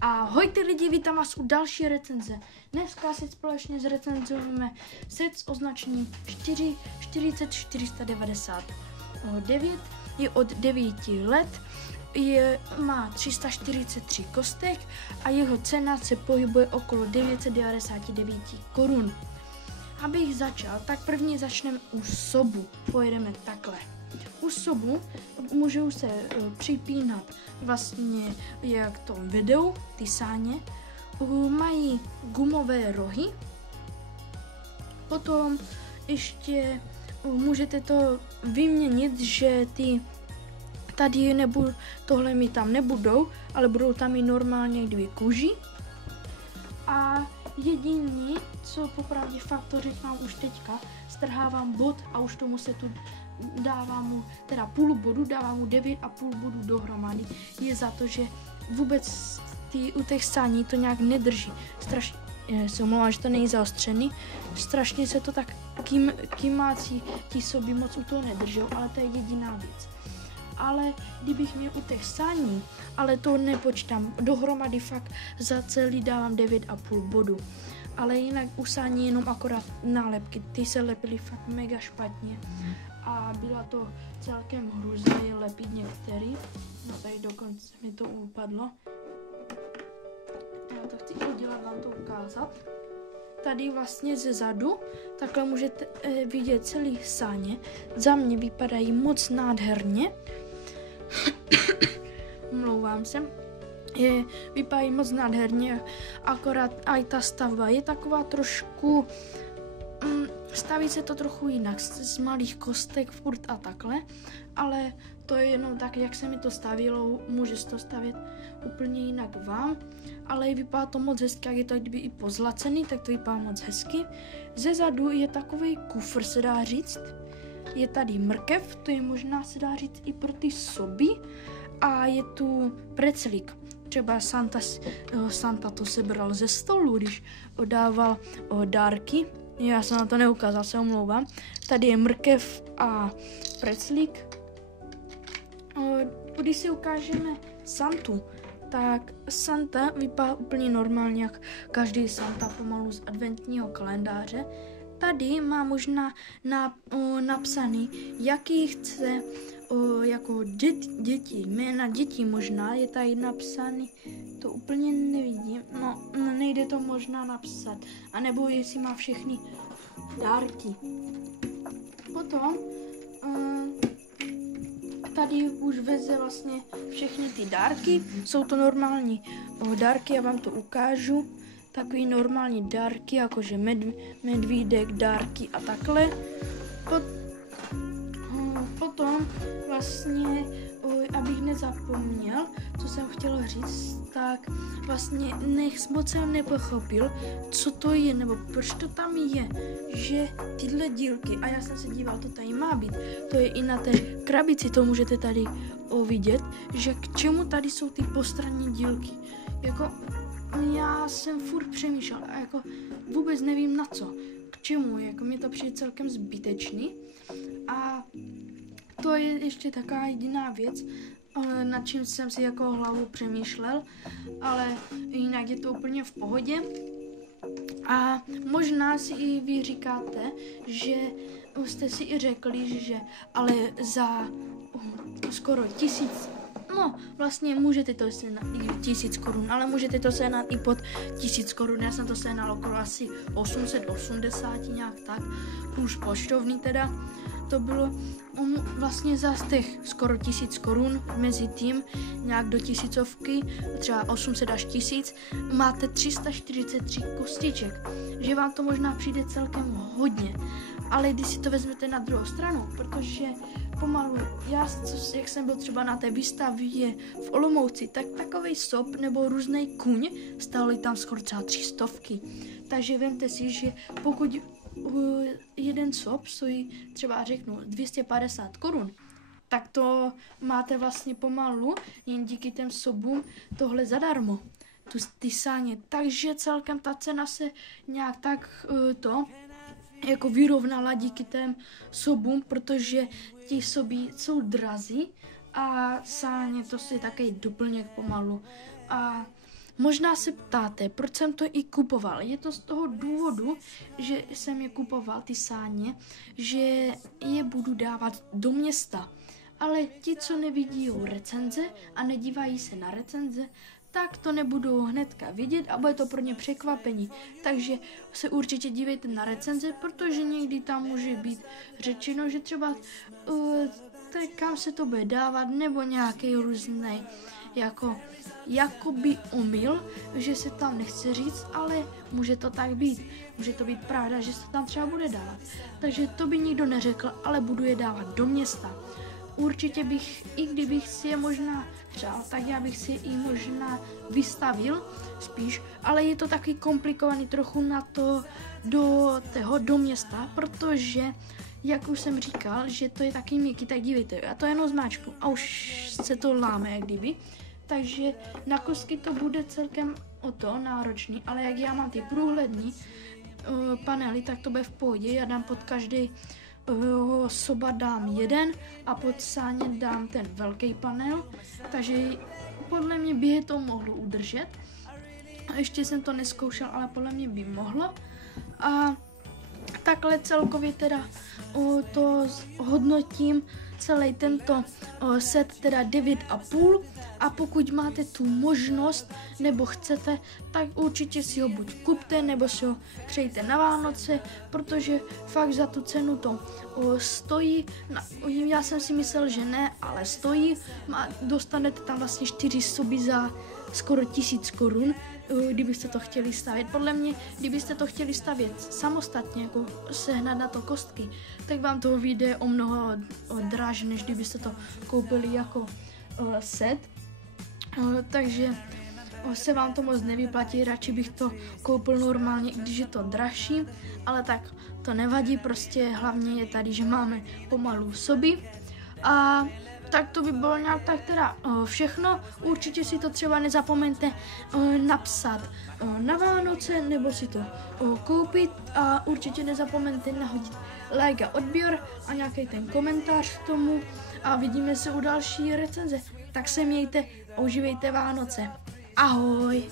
Ahojte lidi, vítám vás u další recenze. Dneska si společně zrecenzujeme set s označením 40499. Je od 9 let, má 343 kostek a jeho cena se pohybuje okolo 999 korun. Abych začal, tak první začneme u sobu. Pojedeme takhle. U sobu můžou se připínat vlastně jak v tom videu, ty sáně. Mají gumové rohy. Potom ještě můžete to vyměnit, že tady tohle mi tam nebudou, ale budou tam i normálně 2 kuži. A jediný, co popravdě fakt to říkám už teďka, strhávám bod a už tomu se tu dávám mu teda půl bodu, dávám mu 9,5 bodu dohromady. Je za to, že vůbec u těch sání to nějak nedrží. Strašně se omlouvám, že to není zaostřený. Strašně se to tak kymácí, ti sobě moc u toho nedržou, ale to je jediná věc. Ale kdybych měl u těch sání, ale to nepočítám, dohromady fakt za celý dávám 9,5 bodu. Ale jinak u sání jenom akorát nálepky, ty se lepily fakt mega špatně. A byla to celkem hrůzné lepit některý. No tady dokonce mi to upadlo. Já to chci udělat, vám to ukázat. Tady vlastně ze zadu, takhle můžete vidět celý sáně. Za mě vypadají moc nádherně. Omlouvám se. Vypadají moc nádherně, akorát i ta stavba je taková trošku... Staví se to trochu jinak, z malých kostek furt a takhle, ale to je jenom tak, jak se mi to stavilo, může se to stavět úplně jinak vám, ale vypadá to moc hezky, jak je to kdyby i pozlacený, tak to vypadá moc hezky. Ze zadu je takovej kufr, se dá říct, je tady mrkev, to je možná se dá říct i pro ty soby a je tu preclík. Třeba Santa to sebral ze stolu, když dával dárky. Já jsem na to neukázal, se omlouvám. Tady je mrkev a preclík. Když si ukážeme Santu, tak Santa vypadá úplně normálně, jak každý Santa pomalu z adventního kalendáře. Tady má možná napsaný, jaký chce jako děti, jména dětí možná, je tady napsaný, to úplně nevidím, no nejde to možná napsat, anebo jestli má všechny dárky. Potom tady už veze vlastně všechny ty dárky, jsou to normální dárky, já vám to ukážu, takový normální dárky, jakože medvídek, dárky a takhle. Potom vlastně, abych nezapomněl, co jsem chtěl říct, tak vlastně moc jsem nepochopil, co to je, nebo proč to tam je, že tyhle dílky, a já jsem se díval, to tady má být, to je i na té krabici, to můžete tady vidět, že k čemu tady jsou ty postranní dílky. Jako, já jsem furt přemýšlel a jako vůbec nevím na co, k čemu, jako mě to přijde celkem zbytečný. A to je ještě taková jediná věc, nad čím jsem si jako hlavu přemýšlel, ale jinak je to úplně v pohodě. A možná si i vy říkáte, že jste si i řekli, že ale za skoro 1000, no vlastně můžete to sehnat i 1000 korun, ale můžete to sehnat i pod 1000 korun. Já jsem to sehnal okolo asi 880 nějak tak, už poštovný teda. To bylo vlastně za těch skoro 1000 korun, mezi tím nějak do 1000, třeba 800 až 1000, máte 343 kostiček, že vám to možná přijde celkem hodně, ale když si to vezmete na druhou stranu, protože pomalu, jak jsem byl třeba na té výstavě v Olomouci, tak takovej sob nebo různej kuň stály tam skoro třeba 300. Takže vemte si, že pokud jeden sob stojí třeba řeknu 250 korun, tak to máte vlastně pomalu jen díky těm sobům tohle zadarmo, ty sáně. Takže celkem ta cena se nějak tak jako vyrovnala díky těm sobům, protože ti sobí jsou drazí a sáně to si takový doplněk pomalu. A možná se ptáte, proč jsem to i kupoval. Je to z toho důvodu, že jsem je kupoval, ty sáně, že je budu dávat do města. Ale ti, co nevidí recenze a nedívají se na recenze, tak to nebudou hnedka vidět a bude to pro ně překvapení. Takže se určitě dívejte na recenze, protože někdy tam může být řečeno, že třeba kam se to bude dávat, nebo nějaký různý jakoby omyl, že se tam nechce říct, ale může to tak být. Může to být pravda, že se tam třeba bude dávat. Takže to by nikdo neřekl, ale budu je dávat do města. Určitě bych, i kdybych si je možná přál, tak já bych si je i možná vystavil spíš, ale je to taky komplikovaný trochu na to do města, protože jak už jsem říkal, že to je taky měkký, tak dívejte, já to jenom zmáčku a už se to láme jak kdyby, takže na kostky to bude celkem o to náročný, ale jak já mám ty průhledný panely, tak to bude v pohodě, já dám pod každý soba dám jeden a pod sáně dám ten velký panel, takže podle mě by je to mohlo udržet. A ještě jsem to neskoušel, ale podle mě by mohlo. A takhle celkově teda to hodnotím celý tento set teda 9,5 a pokud máte tu možnost nebo chcete, tak určitě si ho buď kupte nebo si ho přejte na Vánoce, protože fakt za tu cenu to stojí. Já jsem si myslel, že ne, ale stojí. Dostanete tam vlastně 4 soby za skoro 1000 korun, kdybyste to chtěli stavět. Podle mě, kdybyste to chtěli stavět samostatně, jako sehnat na to kostky, tak vám to vyjde o mnoho dráž, než kdybyste to koupili jako set. Takže se vám to moc nevyplatí, radši bych to koupil normálně, i když je to dražší, ale tak to nevadí, prostě hlavně je tady, že máme pomalu soby. A tak to by bylo nějak tak teda všechno. Určitě si to třeba nezapomeňte napsat na Vánoce nebo si to koupit a určitě nezapomeňte nahodit like a odběr a nějaký ten komentář k tomu a vidíme se u další recenze. Tak se mějte a užívejte Vánoce. Ahoj!